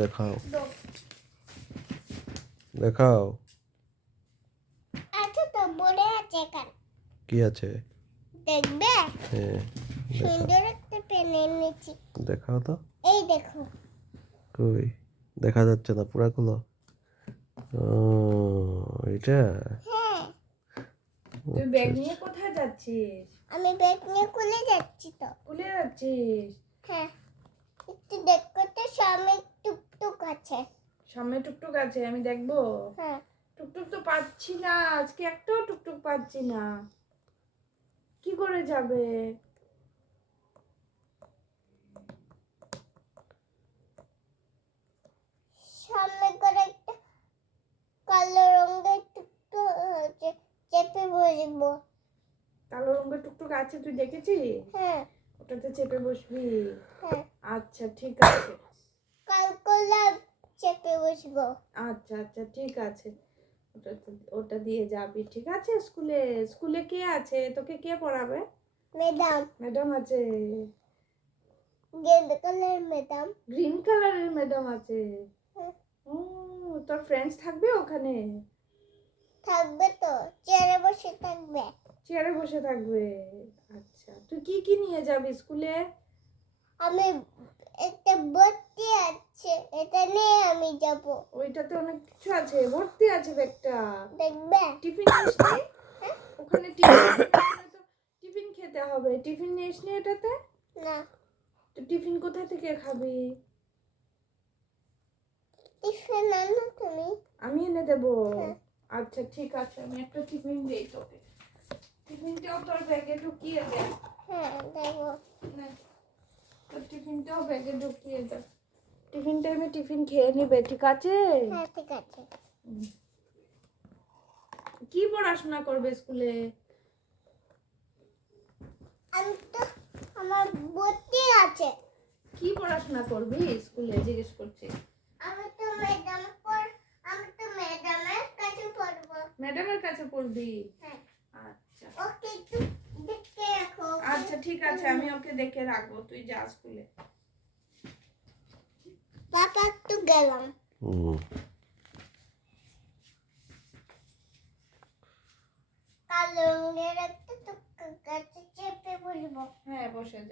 দেখাও দেখাও। আচ্ছা তো বড় আছে কান কি আছে দেখবে? হ্যাঁ সুন্দর একটা পেন এনেছি। দেখাও তো। এই দেখো। কই দেখা যাচ্ছে না, পুরা খুলো। ও এটা হ্যাঁ, তুই ব্যাগ নিয়ে কোথায় যাচ্ছিস? আমি ব্যাগ নিয়ে খুলে যাচ্ছি তো। স্কুলে যাচ্ছিস? হ্যাঁ, একটু দেখো তো সামনে টুকটুক আছে। সামনে টুকটুক আছে, আমি দেখবো। হ্যাঁ, টুকটুক তো পাচ্ছি না, আজকে একটাও টুকটুক পাচ্ছি না। কি করে যাবে? সামনে করে একটা কালো রঙের টুকটুক আছে, চেপে বসবো। কালো রঙের টুকটুক আছে, তুই দেখেছিস? হ্যাঁ ওটাতে চেপে বসবি? হ্যাঁ, আচ্ছা ঠিক আছে। কালকলা চেপে বসবো। আচ্ছা আচ্ছা ঠিক আছে, ওটা দিয়ে যাবি, ঠিক আছে। স্কুলে স্কুলে কে আছে? তোকে কে পড়াবে? ম্যাডাম, ম্যাডাম আছে? গেন্দা কালার ম্যাডাম। গ্রিন কালারের ম্যাডাম আছে? হ্যাঁ, ও, তোর ফ্রেন্ডস থাকবে ওখানে? থাকবে তো, চেয়ারে বসে থাকবে। চেয়ারে বসে থাকবে? আচ্ছা, তুই কি কি নিয়ে যাবি স্কুলে? আমি একটা ভর্তি আছে, এটা নিয়ে আমি যাব। ওইটাতে অনেক কিছু আছে, ভর্তি আছে ব্যাগটা। দেখবে? টিফিন নিস নি? ওখানে টিফিন খেতে হবে। টিফিন নিস নি এটাতে? না, তো টিফিন কোথা থেকে খাবি? টিফিন আনো তুমি। আমি এনে দেবো? হ্যাঁ। আচ্ছা ঠিক আছে, আমি একটা টিফিন দিই তোকে। টিফিনটাও তোর ব্যাগে ঢুকিয়ে দে। হ্যাঁ, দেবো। নে, তোর টিফিনটাও ব্যাগে ঢুকিয়ে দে। টিফিন টাইমে টিফিন খেয়ে নিবে, ঠিক আছে? হ্যাঁ, ঠিক আছে। কি পড়াশোনা করবে স্কুলে? আমি তো, আমার ভর্তি আছে। কি পড়াশোনা করবি স্কুলে জিজ্ঞেস করছি? আমি তো ম্যাডামের কাছে পড়বো। ম্যাডামের কাছে পড়বি? হ্যাঁ। আচ্ছা ওকে একটু দেখে রাখো। আচ্ছা ঠিক আছে, আমি ওকে দেখে রাখবো, তুই যা স্কুলে। পাপা একটু গেলাম। কালো রঙের একটা টুকটুক আছে, চেপে বসবো। হ্যাঁ বসে যা।